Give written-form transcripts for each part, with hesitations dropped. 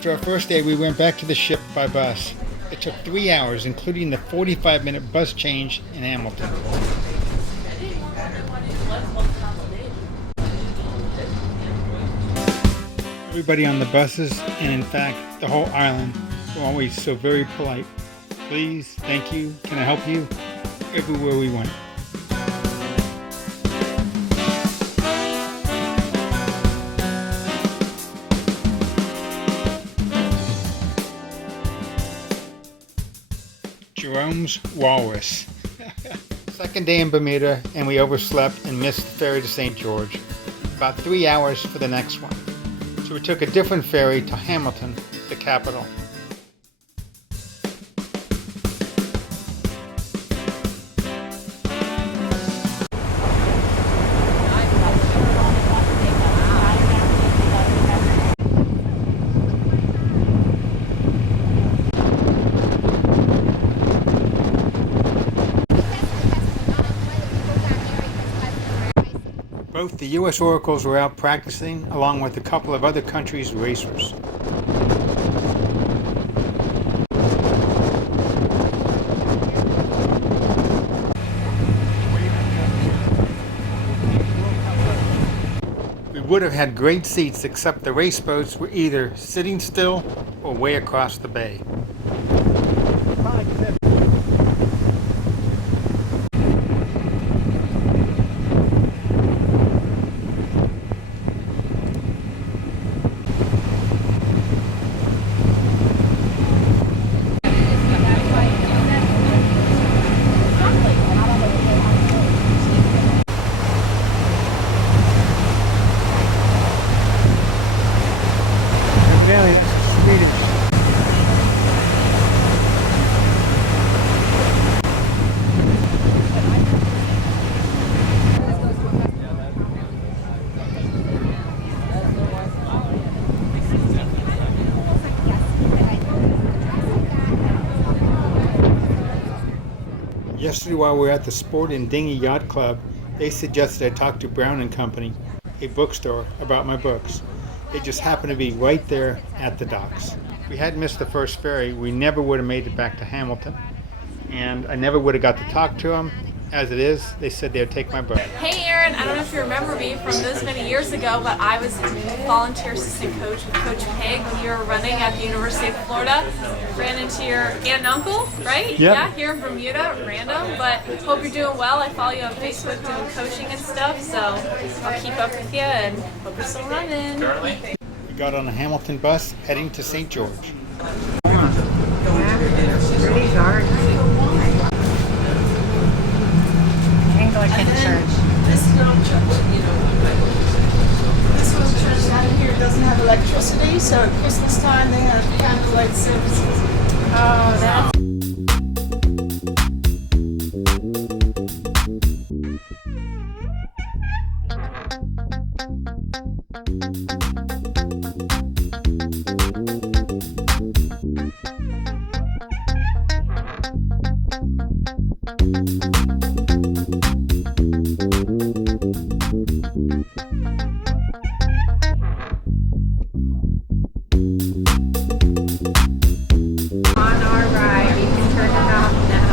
After our first day, we went back to the ship by bus. It took 3 hours, including the 45-minute bus change in Hamilton. Everybody on the buses, and in fact, the whole island, were always so very polite. Please, thank you, can I help you? Everywhere we went. Jerome's Walrus. Second day in Bermuda, and we overslept and missed the ferry to St. George. About 3 hours for the next one. So we took a different ferry to Hamilton, the capital. Both the U.S. Oracles were out practicing, along with a couple of other countries' racers. We would have had great seats, except the race boats were either sitting still or way across the bay. Yesterday, while we were at the Sport and Dinghy Yacht Club, they suggested I talk to Brown & Company, a bookstore, about my books. They just happened to be right there at the docks. If we hadn't missed the first ferry, we never would have made it back to Hamilton, and I never would have got to talk to them. As it is, they said they would take my book. Hey Aaron, I don't know if you remember me from those many years ago, but I was a volunteer assistant coach with Coach Pig when you were running at the University of Florida. Ran into your aunt and uncle, right? Yep. Yeah, here in Bermuda, random, but hope you're doing well. I follow you on Facebook doing coaching and stuff, so I'll keep up with you and hope you're still running. We got on a Hamilton bus heading to St. George. Pretty dark. Anglican church. This little church, this little church down here doesn't have electricity, so at Christmas time they have candlelight services. Oh, that's on our ride. You can turn it off now.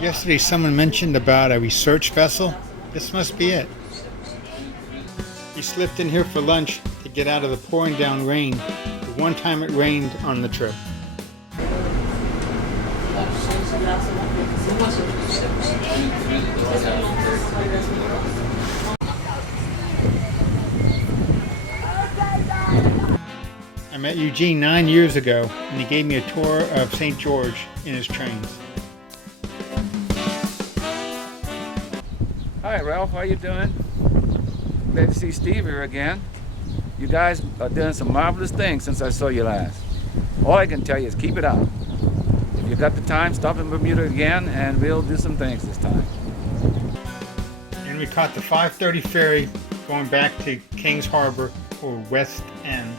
Yesterday someone mentioned about a research vessel. This must be it. We slipped in here for lunch to get out of the pouring down rain. The one time it rained on the trip. I met Eugene 9 years ago, and he gave me a tour of St. George in his trains. Hi Ralph, how you doing? Glad to see Steve here again. You guys are doing some marvelous things since I saw you last. All I can tell you is keep it up. If you got the time, stop in Bermuda again and we'll do some things this time. And we caught the 5:30 ferry going back to Kings Harbor or West End.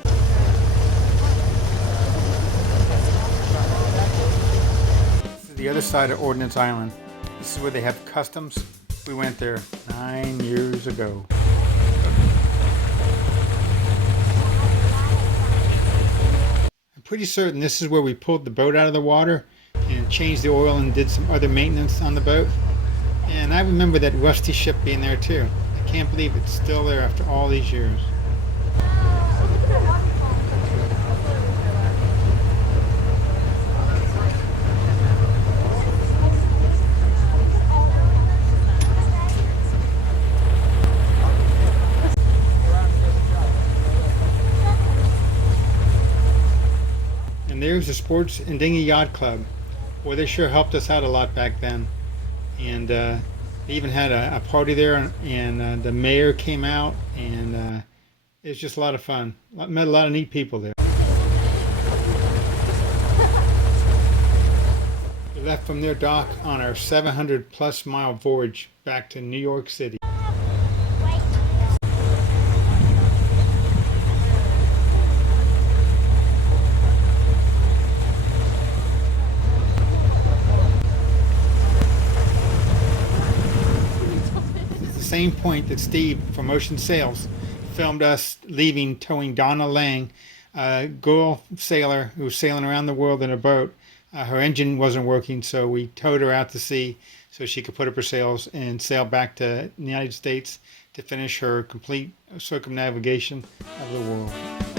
This is the other side of Ordnance Island. This is where they have customs. We went there 9 years ago. I'm pretty certain this is where we pulled the boat out of the water and changed the oil and did some other maintenance on the boat. And I remember that rusty ship being there too. I can't believe it's still there after all these years. And there's the Sports and Dinghy Yacht Club. Boy, they sure helped us out a lot back then. And they even had a party there, and the mayor came out, and it was just a lot of fun. Met a lot of neat people there. We left from their dock on our 700+ mile voyage back to New York City. Same point that Steve from Ocean Sails filmed us leaving, towing Donna Lang, a girl sailor who was sailing around the world in a boat. Her engine wasn't working, so we towed her out to sea so she could put up her sails and sail back to the United States to finish her complete circumnavigation of the world.